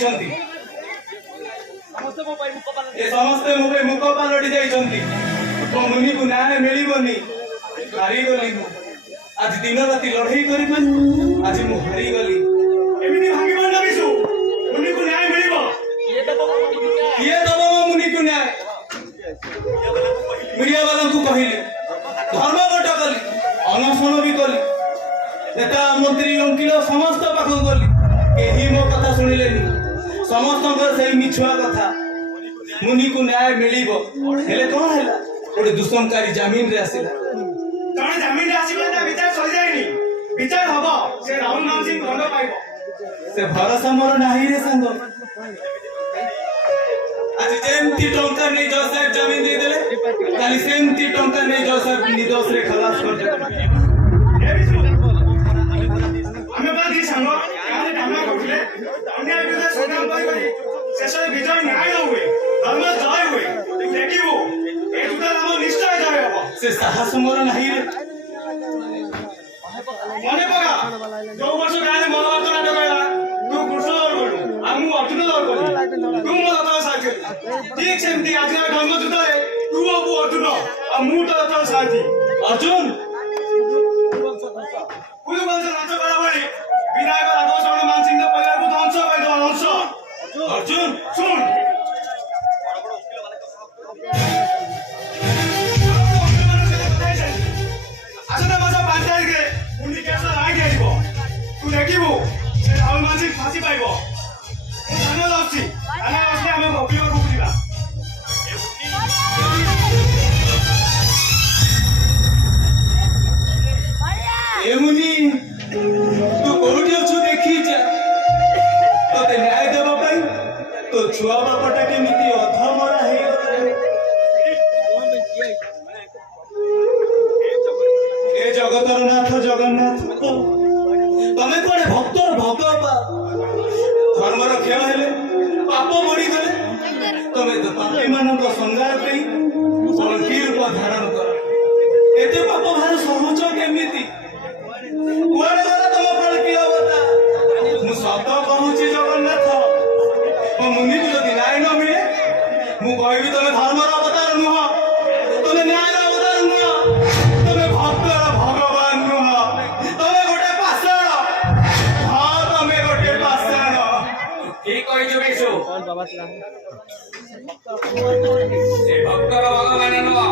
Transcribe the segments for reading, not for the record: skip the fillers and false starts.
ଯାଇଛନ୍ତି ଏ ସମସ୍ତେ ମୋ ପାଇଁ ମୁକ ପାଲଟି ଯାଇଛନ୍ତି ମୋ ମୁନିକୁ ନ୍ୟାୟ ମିଳିବନି ହାରିଗଲି ମୁଁ ଆଜି ଦିନ ରାତି ଲଢ଼େଇ କରିପାରି ଆଜି ମୁଁ ହାରିଗଲି ଏମିତି ଭାଙ୍ଗିବ ନା ବିଶୁ ମୁନିକୁ ନ୍ୟାୟ ମିଳିବ କିଏ ଦବ ମୋ ମୁନିକୁ ନ୍ୟାୟ ମିଡ଼ିଆ ବାଲାଙ୍କୁ କହିଲି ଧର୍ମଘଟ କଲି ଅନଶନ ବି କଲି ନେତା ମନ୍ତ୍ରୀ ଓକିଲ ସମସ୍ତ ପାଖକୁ ଗଲି କେହି ମୋ କଥା ଶୁଣିଲେନି ସମସ୍ତଙ୍କର ସେଇ ମିଛୁଆ କଥା ମୁନିକୁ ନ୍ୟାୟ ମିଳିବ ହେଲେ କଣ ହେଲା ଗୋଟେ ଦୁଷ୍କର୍ମକାରୀ ଜାମିନରେ ଆସିଲା ଜଣେ ଜାମିନରେ ଆସିଲେ ତା ବିଚାର ସରିଯାଇନି ବିଚାର ହବ ସେ ରାହୁଲ ମାନ ସିଂ ଦଣ୍ଡ ପାଇବ ସେ ଭରସା ମୋର ନାହିଁ ରେ ସାଙ୍ଗ ଆଜି ଯେମିତି ଟଙ୍କା ନେଇ ଜଜ ସାହେବ ଜାମିନ ଦେଇଦେଲେ କାଲି ସେମିତି ଟଙ୍କା ନେଇ ଜଜ ସାହେବ ନିର୍ଦ୍ଦୋଷରେ ଖଲାସ କରିଦେଲେ ଆମେ ବା ଦି ସାଙ୍ଗ ଗାଁରେ କାମ କରୁଥିଲେ ଅନ୍ୟାୟ ବିରୁଦ୍ଧରେ ସଂଗ୍ରାମ କରି ଶେଷରେ ବିଜୟ ନ୍ୟାୟ ହୁଏ ଧର୍ମ ଜୟ ହୁଏ ଦେଖିବୁ ଏ ଯୁଦ୍ଧରେ ଆମ ନିଶ୍ଚୟ ଜୟ ହବ ସେ ସାହସ ମୋର ନାହିଁ ରେ ମନେ ପକା ଯୋଉ ବର୍ଷ ଗାଁରେ ମହାଭାରତ ନାଟକ ହେଲା ତୁ କୃଷ୍ଣ ଦଳ କଲୁ ଆଉ ମୁଁ ଅର୍ଜୁନ ଦଳ କଲି ତୁ ମୋ ଦଳ ସାଥୀ ଠିକ ସେମିତି ଆଜିର ଧର୍ମ ଯୁଦ୍ଧରେ ତୁ ହବୁ ଅର୍ଜୁନ ଆଉ ମୁଁ ତୋ ଦଳ ସାଥୀ ଅର୍ଜୁନ କୁରୁବଂଶ ନାଚ କଲା ଭଳି ବିଧାୟକ ରାଘବ ଶରଣ ମାନ ସିଂହ ପରିବାରକୁ ଧ୍ୱଂସ କରିଦେବ ଧ୍ୱଂସ ଅର୍ଜୁନ ଶୁଣ ଆସନ୍ତା ମାସ 5 ତାରିଖରେ ମୁଣ୍ଡି କେଶ ରାୟ ଦିଆଯିବ ତୁ ଦେଖିବୁ ସେ ରାହୁଲ ମାନ ସିଂ ଫାଶୀ ପାଇବ ମୁଁ ଧାନ ଯାଉଛି ଧାନ ଆସିଲେ ଆମେ ଓକିଲ ପାଖକୁ ଯିବା ଏ ମୁନି ତୁ କୋଉଠି ଅଛୁ ଦେଖି ଯା ତତେ ନ୍ୟାୟ ଦେବା ପାଇଁ ତୋ ଛୁଆ ବାପଟା କେମିତି ଅଧମରା ହେଇଗଲା ଏ ଜଗତର ନାଥ ଜଗନ୍ନାଥ ତମେ କୁଆଡେ ଭକ୍ତର ଭଗବା ଧର୍ମର କ୍ଷୟ ହେଲେ ପାପ ବଢିଗଲେ ତମେ ତ ପାପୀ ମାନଙ୍କ ସଂଗ୍ରାମ ପାଇଁ କଳ୍କି ରୂପ ଧାରଣ କର ଏତେ ପାପ ଭାର ସହଜ କେମିତି କୁଆଡେ ଗଲା ତମ କଳ୍କି ଅବତାର ମୁଁ ସତ କହୁଛି ଜଗନ୍ନାଥ ମୋ ମୁନିକୁ ଯଦି ନ୍ୟାୟ ନ ମିଳେ ମୁଁ କହିବି ତମେ ଧର୍ମର ଅବତାର ନୁହଁ ତମେ ନ୍ୟାୟର ଅବତାର ନୁହଁ ତମେ ଭକ୍ତର ଭଗବାନ ନୁହଁ ତମେ ଗୋଟେ ପାଷାଣ ହଁ ତମେ ଗୋଟେ ପାଷାଣ ଠିକ କହିଛୁ ବିଶୁ ସେ ଭକ୍ତର ଭଗବାନ ନୁହଁ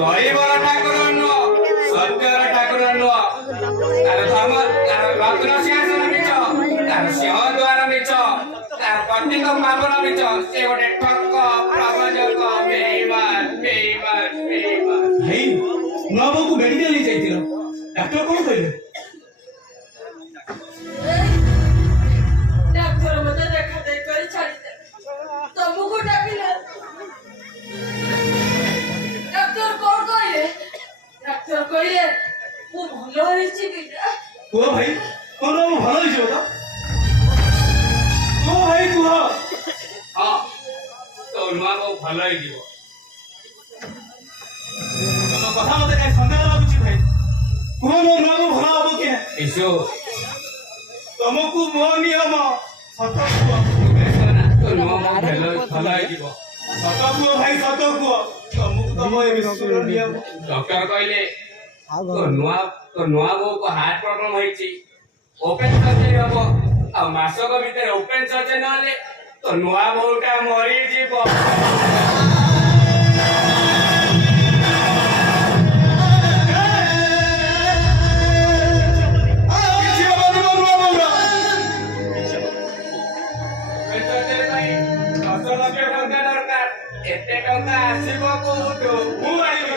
ଗରିବର ଠାକୁର ନୁହଁ ସତ୍ୟର ଠାକୁର ନୁହଁ ତାର ଧର୍ମ ତାର ରତ୍ନ ସିଂହାସନ ମିଛ ତାର ସିଂହ ଦ୍ୱାର ମିଛ ତାର ପ୍ରତୀକ ପାବନ ମିଛ ସେ ଗୋଟେ ଠକ ପ୍ରବଞ୍ଚକ ବେଇମାନ ବେଇମାନ ବେଇମାନ ଭାଇ ନୂଆ ବୋଉକୁ ମେଡିକାଲ ନେଇ ଯାଇଥିଲ ଡାକ୍ତର କଣ କହିଲେ ଡାକ୍ତର ମତେ ଦେଖା ଦେଖି କରି ଛାଡ଼ିଦେଲେ ତମକୁ ଡାକିଲେ ଡାକ୍ତର କଣ କହିଲେ ଡାକ୍ତର କହିଲେ ମୁଁ ଭଲ ହେଇଛି ବିନା କୁହ ଭାଇ କଣ ମୁଁ ଭଲ ହେଇଯିବ ତ କୁହ ଭାଇ କୁହ ହଁ ତୋ ନୂଆ ବୋଉ ଭଲ ହେଇଯିବ ତମ କଥା ମତେ କାହିଁ ସନ୍ଦେହ ଲାଗୁଛି ଭାଇ କୁହ ମୋ ନୂଆ ବୋଉ ଭଲ ହବ କି ନା ବିଶୁ ତମକୁ ମୋ ନିୟମ ସତ କୁହ ତୋ ନୂଆ ବୋଉ ଭଲ ହେଇଯିବ ସତ କୁହ ଭାଇ ସତ କୁହ ତମକୁ ତମ ଏ ବିଶ୍ୱର ନିୟମ ଡକ୍ଟର କହିଲେ ତୋ ନୂଆ ବୋଉକୁ ହାର୍ଟ ପ୍ରୋବ୍ଲେମ ହେଇଛି ଓପେନ ସର୍ଜରୀ ହବ ଆଉ ମାସକ ଭିତରେ ଓପେନ ସର୍ଜରୀ ନହେଲେ ତୋ ନୂଆ ବୋଉଟା ମରିଯିବ एते टंका आसीबो कोठो मु आइबो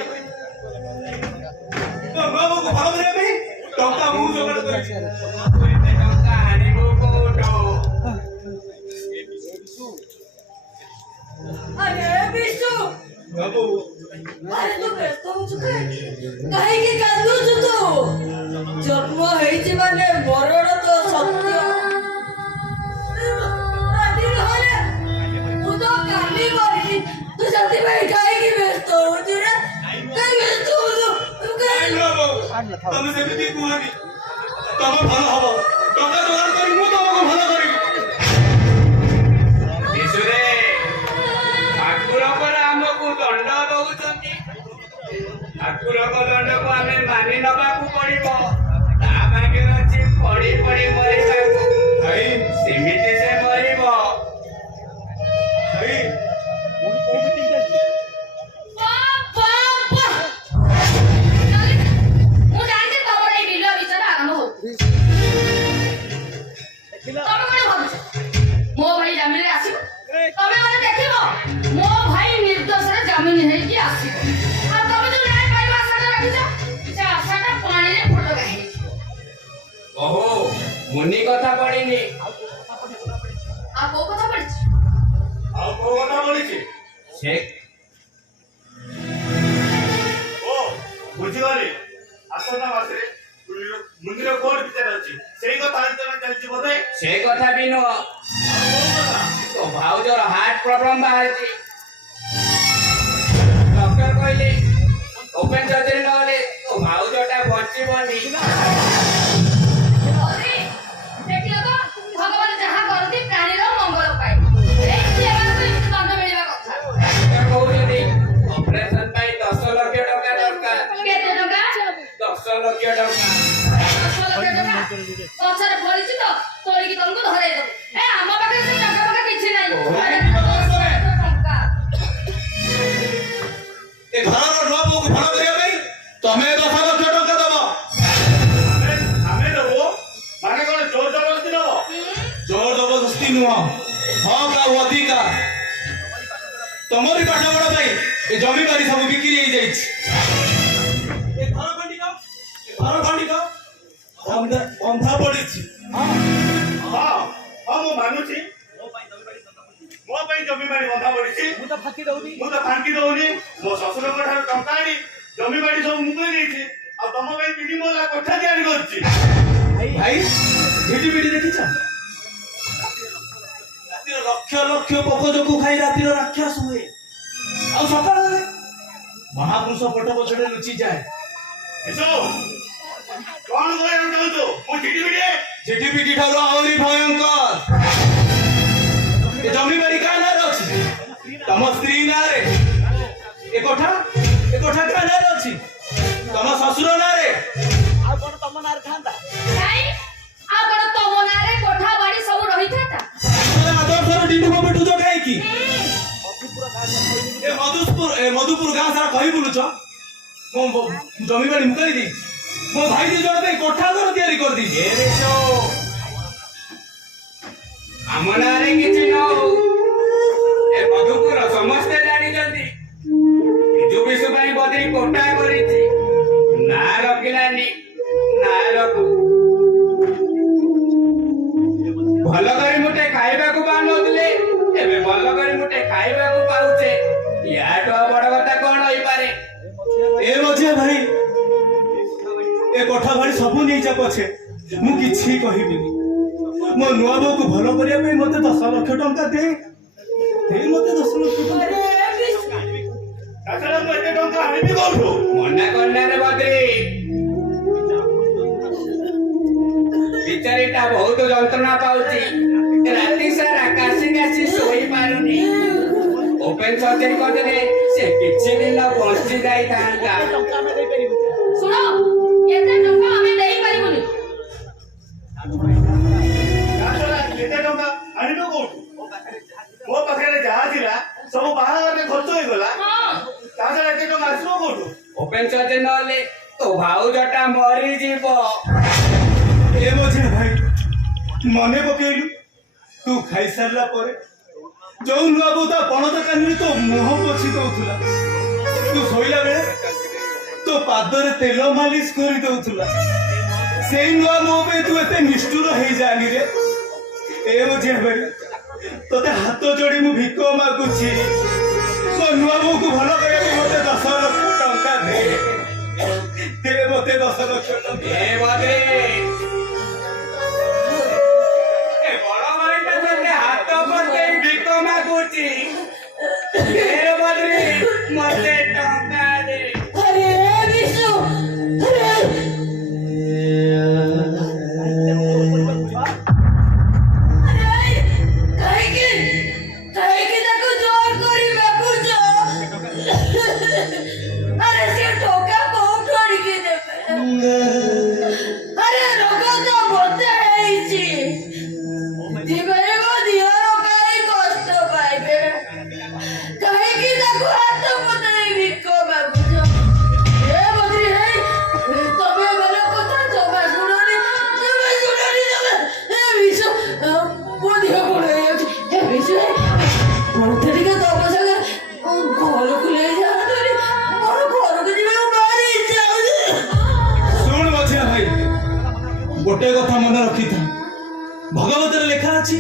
तो बाबू को भाव दे भाई टंका मु जोगाड़ कर एते टंका आनिबो कोठो अरे बिशु बाबू अरे तू व्यस्त हो चुका है काहे की कांदू तू जन्म ହେଇଛି ମାନେ ମରଣ ତ ସତ୍ୟ तू जल्दी में काहे की व्यस्त हो रे काहे व्यस्त हो तू काहे तमे सेमिति कुहानी तम भल हबो टका जोगाड़ करी मु तमको भल करी ତମେ ମାନେ ଦେଖିବ ମୋ ଭାଇ ନିର୍ଦ୍ଦୋଷରେ ଜାମିନ ହେଇକି ଆସିବ ଆଉ ତମେ ଯୋଉ ନ୍ୟାୟ ପାଇବା ଆଶାଟା ରଖିଛ ସେ ଆଶାଟା ପାଣିରେ ଫୁଟକା ହେଇଯିବ। ଓହୋ ମୁନି କଥା ପଡିନି ଆଉ କୋଉ କଥା ପଡିଛି? ଆଉ କୋଉ କଥା ବୋଲିଛି? ସେ ଓ ବୁଝିଗଲି। ଆସନ୍ତା ମାସରେ ମୁନିର କୋର୍ଟ ବିଚାର ଅଛି, ସେଇ କଥା ଆଲୋଚନା ଚାଲିଛି ବୋଧେ। ସେ କଥା ବି ନୁହଁ, ଆଉ କୋଉ କଥା? ତୋ ଭାଉଜର ହାର୍ଟ ପ୍ରୋବ୍ଲେମ ବାହାରିଛି। ଡକ୍ଟର କହିଲେ ଓପେନ ସର୍ଜରୀ ନହେଲେ ତୋ ଭାଉଜଟା ବଞ୍ଚିବନି। ଅରେ, ଦେଖିଲ ତ ଭଗବାନ ଯାହା କରନ୍ତି ପ୍ରାଣୀର ମଙ୍ଗଳ ପାଇଁ। ଏଇଠି ଏମାନଙ୍କୁ ଏମିତି ଦଣ୍ଡ ମିଳିବା କଥା। ଡକ୍ଟର କହୁଛନ୍ତି ଅପରେସନ ପାଇଁ 10 ଲକ୍ଷ ଟଙ୍କା ଦରକାର। କେତେ ଟଙ୍କା? 10 ଲକ୍ଷ ଟଙ୍କା। 10 ଲକ୍ଷ ଟଙ୍କା ଗଛରେ ଫଳିଛି ତ ତୋଳିକି ତମକୁ ଧରେଇ ଦବୁ। ଏ ଆମ ପାଖରେ ସେ ଟଙ୍କା ଫଙ୍କା କିଛି ନାହିଁ। ଓହୋ। 10 ଲକ୍ଷ ଟଙ୍କା। ଏ ଘରର ନୂଆ ବୋହୂକୁ ଭଲ କରିବା ପାଇଁ ତମେ 10 ଲକ୍ଷ ଟଙ୍କା ଦବ। ଆମେ ଦେବୁ ମାନେ କଣ ଜୋର ଜବରଦସ୍ତି ଦବ? ଜୋର ଜବରଦସ୍ତି ନୁହଁ, ହକ୍ ଆଉ ଅଧିକାର। ତମରି ପାଠ ପଢା ପାଇଁ ଏ ଜମି ବାଡି ସବୁ ବିକ୍ରି ହେଇଯାଇଛି। ଏ ଘର ଖଣ୍ଡିକ ବନ୍ଧା ପଡିଛି। ହଁ ହଁ ମୁଁ ମାନୁଛି, ମୋ ପାଇଁ ଜମି ବାଡି ବନ୍ଧା ପଡିଛି। ମୁଁ ତ ଫାଙ୍କି ଦଉନି। ମୋ ଶ୍ୱଶୁରଙ୍କ ଠାରୁ ଟଙ୍କା ଆଣି ଜମି ବାଡି ସବୁ ମୁକୁଳି ଦେଇଛି। ଆଉ ତମ ପାଇଁ 3 ମହଲା କୋଠା ତିଆରି କରୁଛି। ଭାଇ ଝିଟି ପିଟି ଦେଖିଛ? ରାତିର ଲକ୍ଷ ଲକ୍ଷ ପୋକ ଯୋଗୁ ଖାଇ ରାତିର ରାକ୍ଷସ ହୁଏ, ଆଉ ସକାଳରେ ମହାପୁରୁଷ ପଟ ପଛରେ ଲୁଚିଯାଏ। ଏସବୁ କଣ କରିବାକୁ ଚାହୁଁଛୁ? ମୁଁ ଝିଟି ପିଟି ଠାରୁ ଆହୁରି ଭୟଙ୍କର। ଏ ଜମି ବାଡି କାହା ନାଁରେ ଅଛି? ତମ ସ୍ତ୍ରୀ ନାଁରେ। ଏ କୋଠା କାହା ନାଁରେ ଅଛି? ତମ ଶ୍ୱଶୁର ନାଁରେ। କାଇଁ? ଆଉ କଣ ତମ ନାଁରେ କୋଠା ବାଡି ସବୁ ରହିଥାନ୍ତା? ଆଦର୍ଶର ଡିଣ୍ଡୁ ପିଟୁଛ କାହିଁକି? ଏ ମଧୁପୁର ଗାଁ ସାରା କହି ବୁଲୁଛ ମୋ ଜମି ବାଡି ମୁକାଇ ଦେଇଛି। ମୋ ଭାଇ 2 ଜଣ ପାଇଁ କୋଠା ଘର ତିଆରି କରିଦେଇଛି। ଏ ଦେଖ ଆମ ନାଁରେ କିଛି ନ ହଉ, ଏ ମଧୁପୁର ସମସ୍ତେ ଜାଣିଛନ୍ତି ବିଜୁ ବିଷୁ ପାଇଁ ବଦ୍ରି କୋଠା କରିଛି। ନାଁ ରଖିଲାନି, ନାଁ ରଖୁ। ଭଲ କରି ମୁଠେ ଖାଇବାକୁ ପାଉନଥିଲେ, ଏବେ ଭଲ କରି ମୁଠେ ଖାଇବାକୁ ପାଉଛେ। ୟାଠୁ ଆଉ ବଡ କଥା କଣ ହେଇପାରେ? ଏ ମଝିଆ ଭାଇ, ଏ କୋଠା ବାଡି ସବୁ ନେଇଯା ପଛେ ମୁଁ କିଛି କହିବିନି। ମୋ ନୂଆ ବୋହୂକୁ ଭଲ କରିବା ପାଇଁ ମତେ 10 ଲକ୍ଷ ଟଙ୍କା ଦେ। ମତେ 10 ଲକ୍ଷ ଟଙ୍କା। ଆରେ ବିଶୁ, ତାଛଡା ମୁଁ ଏତେ ଟଙ୍କା ଆଣିବି କୋଉଠୁ? ମନା କନ୍ୟାରେ ବଦ୍ରି ବିଚାରୀଟା ବହୁତ ଯନ୍ତ୍ରଣା ପାଉଛି। ରାତି ସାରା କାଶି କାଶି ଶୋଇ ପାରୁନି। ଓପେନ ସର୍ଜରୀ କରିଦେଲେ ସେ କିଛି ଦିନ ବଞ୍ଚି ଯାଇଥାନ୍ତା। ଶୁଣ, ଏତେ ଟଙ୍କା ଆମେ ଦେଇପାରିବୁନି। ତାଛଡା ଏତେ ଟଙ୍କା ଆଣିବି କୋଉଠୁ? ମୋ ପାଖରେ ଯାହା ଥିଲା ସବୁ ବାହାଘରରେ ଖର୍ଚ୍ଚ ହେଇଗଲା। ହଁ, ତାଛଡା ଏତେ ଟଙ୍କା ଆସିବ କୋଉଠୁ? ଓପେନ ସର୍ଜରୀ ନହେଲେ ତୋ ଭାଉଜଟା ମରିଯିବ। ଏ ମଝିଆ ଭାଇ, ମନେ ପକେଇଲୁ ତୁ ଖାଇସାରିଲା ପରେ ଯୋଉ ନୂଆ ବୋହୂ ତା ପଣତ କାନିରେ ତୋ ମୁହଁ ପୋଛି ଦଉଥିଲା, ତୁ ଶୋଇଲା ବେଳେ ତୋ ପାଦରେ ତେଲ ମାଲିସ କରି ଦଉଥିଲା। ସେଇ ନୂଆ ବୋହୂ ପାଇଁ ତୁ ଏତେ ନିଷ୍ଠୁର ହେଇଯାନି ରେ। ଏ ମଝିଆ ଭାଇ, ତୋତେ ହାତ ଯୋଡି ମୁଁ ଭିକ ମାଗୁଛି, ମୋ ନୂଆ ବୋହୂକୁ ଭଲ କରିବାକୁ ମତେ 10 ଲକ୍ଷ ଟଙ୍କା ଦେ। ମତେ 10 ଲକ୍ଷ ଟଙ୍କା। ଏ ବଦ୍ରି ଏ ବଡ ଭାଇଟା ତତେ ହାତ ପତେଇ ଭିକ ମାଗୁଛି। ଏ ବଦ୍ରି ମତେ ଟଙ୍କା ଦେ। ଆରେ ବିଶୁ, କାହିଁକି ତାକୁ ଜୋର କରି ମାଗୁଛ? ଆରେ ସେ ଟଙ୍କା କୋଉଠୁ ଆଣିକି ଦେବେ? ଆରେ ରୋଗ ମୋତେ ଟିକେ ତମ ସାଙ୍ଗେ ଘରକୁ ନେଇଯାଆନ୍ତନି। ମୋର ଘରକୁ ଯିବାକୁ ଭାରି ଇଚ୍ଛା ହଉଛି। ଶୁଣ ମଝିଆ ଭାଇ, ଗୋଟେ କଥା ମନେ ରଖିଥା, ଭଗବତରେ ଲେଖା ଅଛି,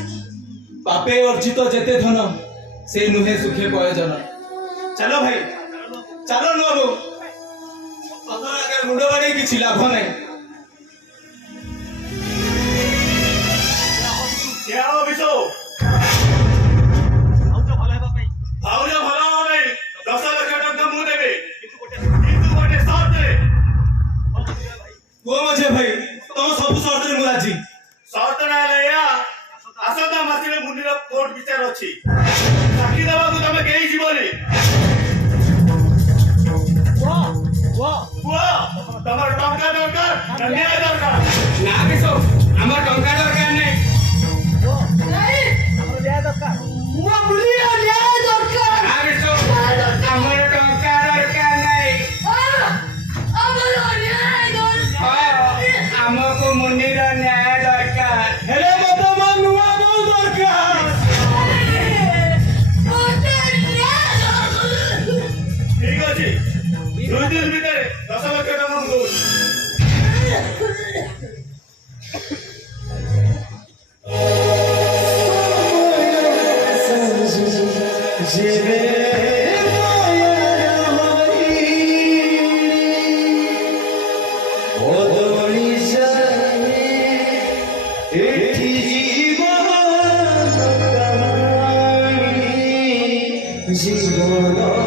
ପାପେ ଅର୍ଜିତ ଯେତେ ଧନ ସେ ନୁହେଁ ସୁଖେ ପ୍ରୟୋଜନ। ଚାଲ ଭାଇ, ଚାଲ ନୂଆ ବୋଉ, ସତର ଆଗରେ ମୁଣ୍ଡ ବାଡ଼େଇ କିଛି ଲାଭ ନାହିଁ। ଭାଉଜ ଭଲ ହବ ଭାଇ, 10 ଲକ୍ଷ ଟଙ୍କା ମୁଁ ଦେବି, କିନ୍ତୁ ଗୋଟେ ସର୍ତ୍ତରେ। କୁହ ମଝିଆ ଭାଇ, ତମ ସବୁ ସର୍ତ୍ତରେ ମୁଁ ରାଜି। ସର୍ତ୍ତ ନା ହେଲେ ଏଇଆ, ଆସନ୍ତା ମାସରେ ମୁଣ୍ଡିର କୋର୍ଟ ବିଚାର ଅଛି, ସାକ୍ଷୀ ଦେବାକୁ ତମେ କେହି ଯିବନି। କୁହ, ତମର ଟଙ୍କା ଦରକାର ନା ନ୍ୟାୟ ଦରକାର? ନା ବିଶୁ, ଆମର ଟଙ୍କା ଦରକାର ନାହିଁ। ମୋ ବୁଲିର ନ୍ୟାୟ ଦରକାର। ନା ବିଶୁ, ଆମର ଟଙ୍କା ଦରକାର ନାହିଁ। ଆମର ନ୍ୟାୟ ଦରକାର। ଆମକୁ ମୁନିର ନ୍ୟାୟ ଦରକାର। ହେଲେ ମତେ ମୋ ନୂଆ ବୋଉ ଦରକାର। ମୋତେ ନ୍ୟାୟ ଦରକାର। ଠିକ ଅଛି, 2 ଦିନ ଭିତରେ 10 ଲକ୍ଷ ଟଙ୍କା ମୁଁ ଦଉଛି। জীবন